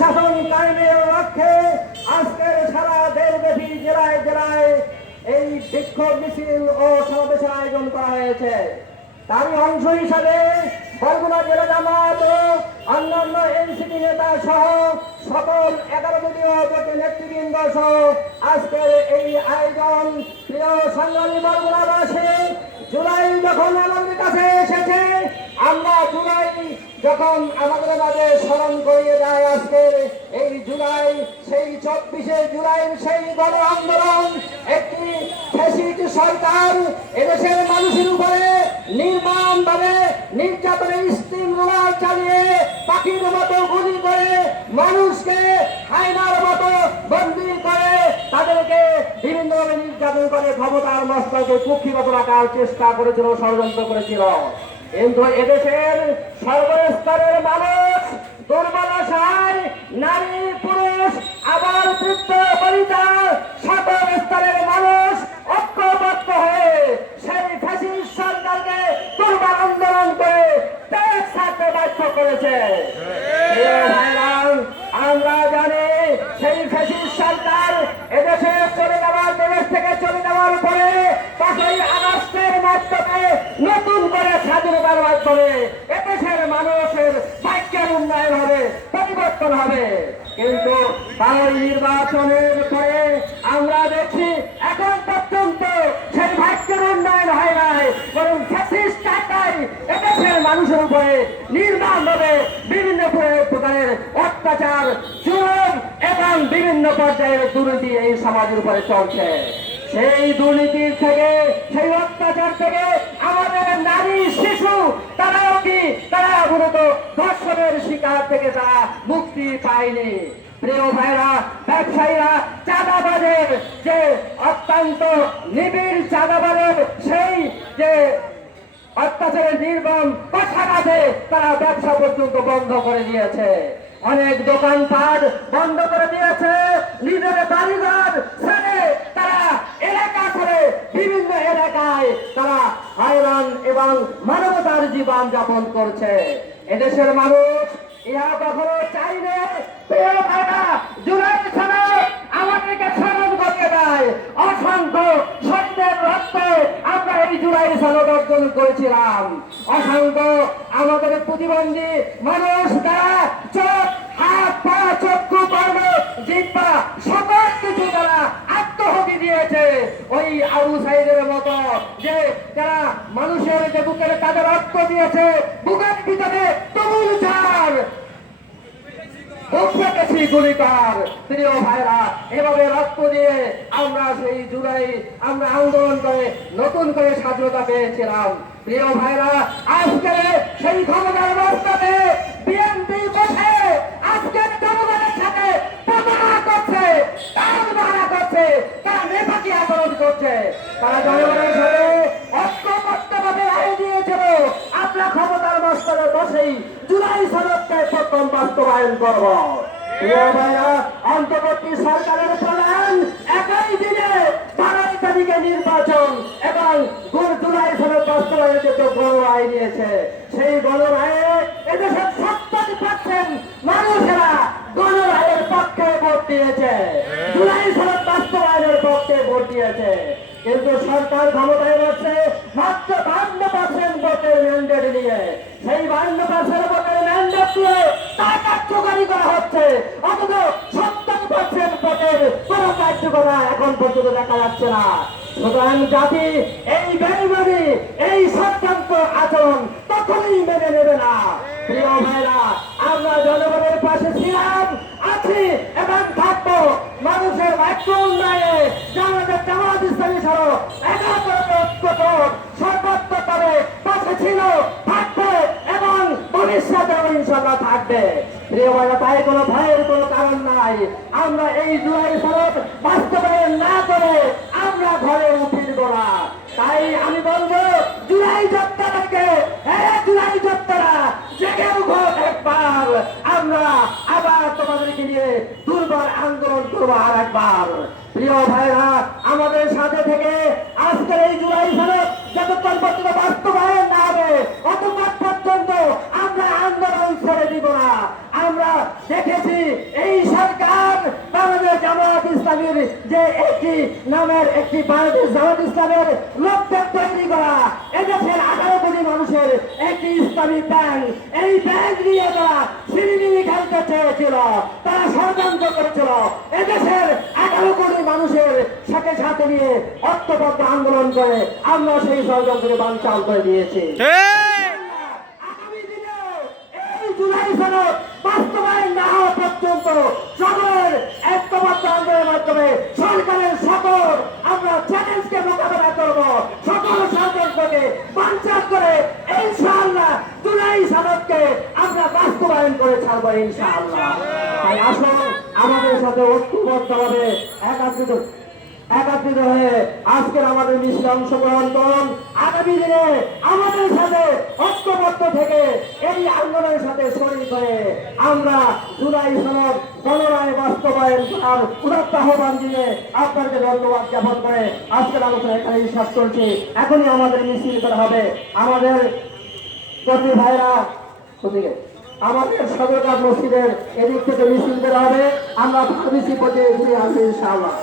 সুশাসন কায়েমের লক্ষ্যে আজকের সারা দেশব্যাপী জেলায় জেলায় এই বিক্ষোভ মিছিল ও সমাবেশের আয়োজন করা হয়েছে। তারই অংশ হিসাবে বরগুনা জেলা জামায়াত ও অন্যান্য এনসিপি নেতা সহ সকল 11 দলীয় জোটের নেতৃবৃন্দ সহ আজকের এই আয়োজন। প্রিয় সংগ্রামী বরগুনাবাসী, জুলাই যখন আমাদের কাছে এসেছে, আমরা জুলাই যখন আমাদের মাঝে স্মরণ করিয়ে যায় আজকের এই জুলাই, সেই 24শে জুলাইয়ের সেই গণ আন্দোলন, একটি ফ্যাসিস্ট সরকার এদেশের মানুষের উপরে নির্মমভাবে নির্যাতনের স্টিম রোলার চালিয়ে পাখির মতো গুলি করে মানুষকে হায়নার মতো বন্দী করে তাদেরকে বিভিন্নভাবে নির্যাতন করে ক্ষমতার মস্তকে কুক্ষিগত রাখার চেষ্টা করেছিল, ষড়যন্ত্র করেছিল। কিন্তু এদেশের সর্বস্তরের মানুষ, দুর্বলতায় নারী পুরুষ আবার বৃদ্ধ বনিতা সকল স্তরের মানুষ ঐক্যবদ্ধ হয়ে সেই ফ্যাসিস্ট সরকারকে দুর্বার আন্দোলন করে দেশ ছাড়তে বাধ্য করেছে। আমরা জানি সেই ফ্যাসিস্ট সরকার এদেশে চলে যাওয়ার, দেশ থেকে চলে যাওয়ার পরে 5ই আগস্টের মাধ্যমে নতুন করে স্বাধীনতার মাধ্যমে এদেশের মানুষের ভাগ্যের উন্নয়ন হবে, পরিবর্তন হবে। কিন্তু তাই নির্বাচনের পরে আমরা দেখছি এখন পর্যন্ত সেই ভাগ্যের উন্নয়ন হয় নাই, বরং ফ্যাসিস্ট সরকার এদেশের মানুষের উপরে নির্মমভাবে বিভিন্ন প্রকারের অত্যাচার, জুলুম এবং বিভিন্ন পর্যায়ের দুর্নীতি এই সমাজের উপরে চলছে। সেই দুর্নীতির থেকে, সেই অত্যাচার থেকে আমাদের নারী শিশু তারা মূলত ধর্ষণের শিকার থেকে তারা মুক্তি পায়নি। প্রিয় ভাইরা, ব্যবসায়ীরা চাঁদাবাজের যে অত্যন্ত নিবিড় চাঁদাবাজের সেই যে অত্যাচারের নির্মম পথাঘাতে তারা ব্যবসা পর্যন্ত বন্ধ করে দিয়েছে, অনেক দোকানপাট বন্ধ করে দিয়েছে, নিজের বাড়িঘর ছেড়ে তারা এলাকা করে বিভিন্ন এলাকায় তারা হয়রান এবং মানবতার জীবন যাপন করছে। এদেশের মানুষ ইহা কখনো চাইলে জুলাই সনদ আমাদেরকে স্মরণ করিয়ে দেয়। অসংখ্য শহীদের রক্তে আমরা এই জুলাই সনদ অর্জন করেছিলাম। অসংখ্য আমাদের প্রতিবন্ধী মানুষ তারা চোখ, হাত, পা, চক্ষু, কর্ম, জিহ্বা সকল কিছু তারা আত্মহতি দিয়েছে। ওই আবু সাইদের মতো যে যারা মানুষের যে বুকের তাদের রক্ত দিয়েছে, বুকের ভিতরে তুমুল ঝড়, গুলিকার। প্রিয় ভাইরা, এভাবে রক্ত দিয়ে আমরা সেই জুলাই আমরা আন্দোলন করে নতুন করে স্বাধীনতা পেয়েছিলাম। প্রিয় ভাইরা, আজকে সেই ক্ষমতার রাস্তাতে বিএনপি বসে আজকের জনগণের সাথে প্রতারণা করছে, তারা করছে, তারা নেপাকি আচরণ করছে, তারা জনগণের সাথে ঐক্যবদ্ধভাবে রায় দিয়েছিল আমরা ক্ষমতার মস্তকে বসেই জুলাই সনদকে প্রথম বাস্তবায়ন করব। প্রিয় ভাইরা, অন্তর্বর্তী সরকারের প্রধান একই দিনে 12 তারিখে নির্বাচন এবং জুলাই সনদ বাস্তবায়নের যে গণরায় নিয়েছে, সেই গণরায়ে এদেশের 70% মানুষেরা গণরায়ের পক্ষে ভোট দিয়েছে, জুলাই সনদ বাস্তবায়নের পক্ষে ভোট দিয়েছে। কিন্তু সরকার ক্ষমতায় রয়েছে মাত্র 52% ভোটের ম্যান্ডেট নিয়ে। সেই 52% ভোটের ম্যান্ডেট দিয়ে তা কার্যকরী করা হচ্ছে, অথচ 70% ভোটের কোন কার্যকরতা এখন পর্যন্ত দেখা যাচ্ছে না। সুতরাং জাতি এই বেইমানি, এই ষড়যন্ত্র আচরণ কখনোই মেনে নেবে না। প্রিয় ভাইরা, আমরা জনগণের পাশে ছিলাম, আছি এবং থাকবো। মানুষের ভাগ্য উন্নয়নে জামায়াত ইসলামী সহ 11 সর্বোচ্চভাবে পাশে ছিল, থাকবে এবং ভবিষ্যতে ইনশাআল্লাহ থাকবে। প্রিয় ভাইরা, তাই কোনো ভয়ের কোনো কারণ নাই। আমরা এই জুলাই সনদ বাস্তবায়ন না করে আমরা ঘরে উঠিব না। তাই আমি বলবো, জুলাই যোদ্ধাদেরকে, জুলাই যোদ্ধারা জেগে উঠো একবার, আমরা আবার তোমাদেরকে নিয়ে দুর্বার আন্দোলন করবো আর একবার। প্রিয় ভাইরা, আমাদের সাথে থেকে আজকের এই জুলাই সনদ যতক্ষণ পর্যন্ত বাস্তবায়ন না হবে ততক্ষণ পর্যন্ত আমরা আন্দোলন ছেড়ে দিব না। আমরা দেখেছি পার্টি নামের একটি বাংলাদেশ জামাত ইসলামের লক্ষ্যে তৈরি করা এদেশের 18 কোটি মানুষের একটি ইসলামী ব্যাংক, এই ব্যাংক নিয়ে তারা সিনেমিনি খেলতে চেয়েছিল, তারা ষড়যন্ত্র করেছিল। এদেশের 18 কোটি মানুষের সাথে সাথে নিয়ে ঐক্যবদ্ধ আন্দোলন করে আমরা সেই ষড়যন্ত্রকে বানচাল করে দিয়েছি। আগামী দিনে এই জুলাই সনদ বাস্তবায়ন না হওয়া পর্যন্ত সকলের ঐক্যবদ্ধ আন্দোলনের মাধ্যমে সরকারের সকল আমরা চ্যালেঞ্জকে মোকাবেলা করব, সকল ষড়যন্ত্রকে বানচাল করে ইনশাআল্লাহ জুলাই সনদকে আমরা বাস্তবায়ন করে ছাড়বো ইনশাআল্লাহ। তাই আসুন আমাদের সাথে ঐক্যবদ্ধভাবে একত্রিত হয়ে আজকের আমাদের মিছিলে অংশগ্রহণ করুন। আগামী দিনে আমাদের সাথে ঐক্যবদ্ধ থেকে এই আন্দোলনের সাথে শরীক হয়ে আমরা জুলাই সনদ পুনরায় বাস্তবায়ন করার উদাত্ত আহ্বান দিয়ে আপনাকে ধন্যবাদ জ্ঞাপন করে আজকের আলোচনা এখানে শেষ করছি। এখনই আমাদের মিছিল করা হবে। আমাদের কর্মী ভাইরা ওদিকে আমাদের সদরঘাট মসজিদের এদিক থেকে মিছিল বের হবে। আমরা ফার্মেসি পর্যায়ে ঘুরে আসবো ইনশাআল্লাহ।